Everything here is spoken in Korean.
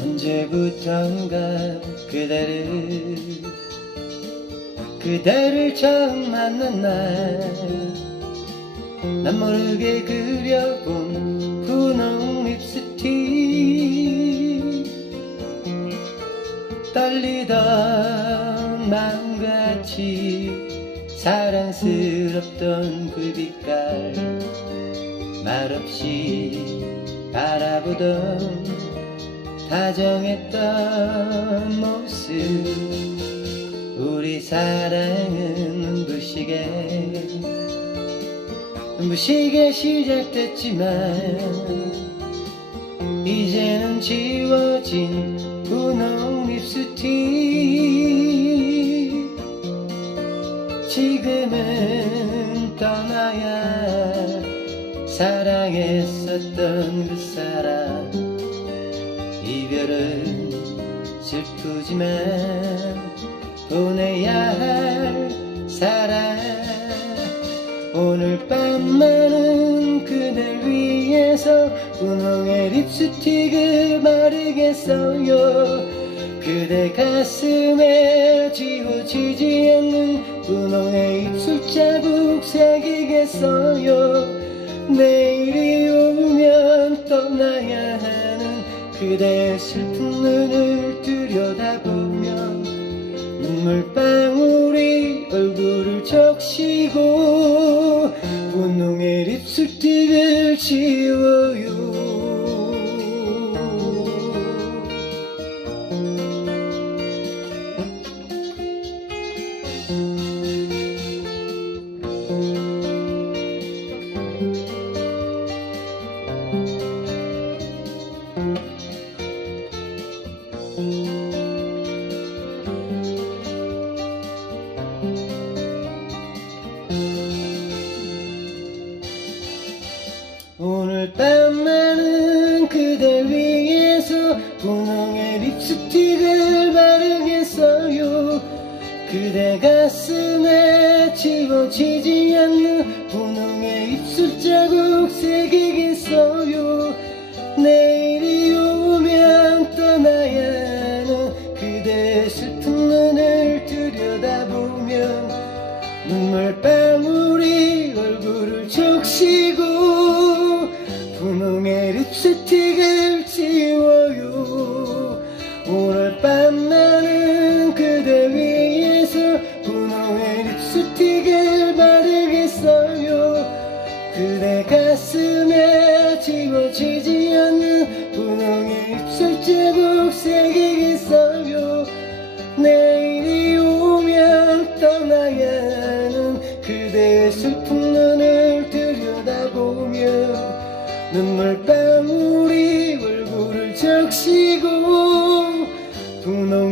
언제부턴가 그대를 그대를 처음 만난 날 난 모르게 그려본 분홍 립스틱 떨리다 마음같이 사랑스럽던 그 빛깔 말없이 바라보던 다정했던 모습 우리 사랑은 눈부시게 눈부시게 시작됐지만 이제는 지워진 분홍 립스틱 지금은 떠나야 사랑했었던 그 사람. 이별은 슬프지만 보내야 할 사랑. 오늘 밤만은 그댈 위해서 분홍의 립스틱을 바르겠어요. 그대 가슴에 지워지지 않는 새기겠어요. 내일이 오면 떠나야 하는 그대의 슬픈 눈을 들여다보면 눈물방울 오늘 밤만은 그대 위해서 분홍의 립스틱을 바르겠어요. 그대 가슴에 지워지지 않는 분홍의 입술 자국 새기겠어요. 내일이 오면 떠나야 하는 그대의 슬픈 눈을 들여다보면 눈물방울이 얼굴을 적시고 분홍의 립스틱을 지워요. 오늘 밤 나 자국 새기겠어요. 내일이 오면 떠나야 하는 그대의 슬픈 눈을 들여다보며 눈물방울이 얼굴을 적시고 립스틱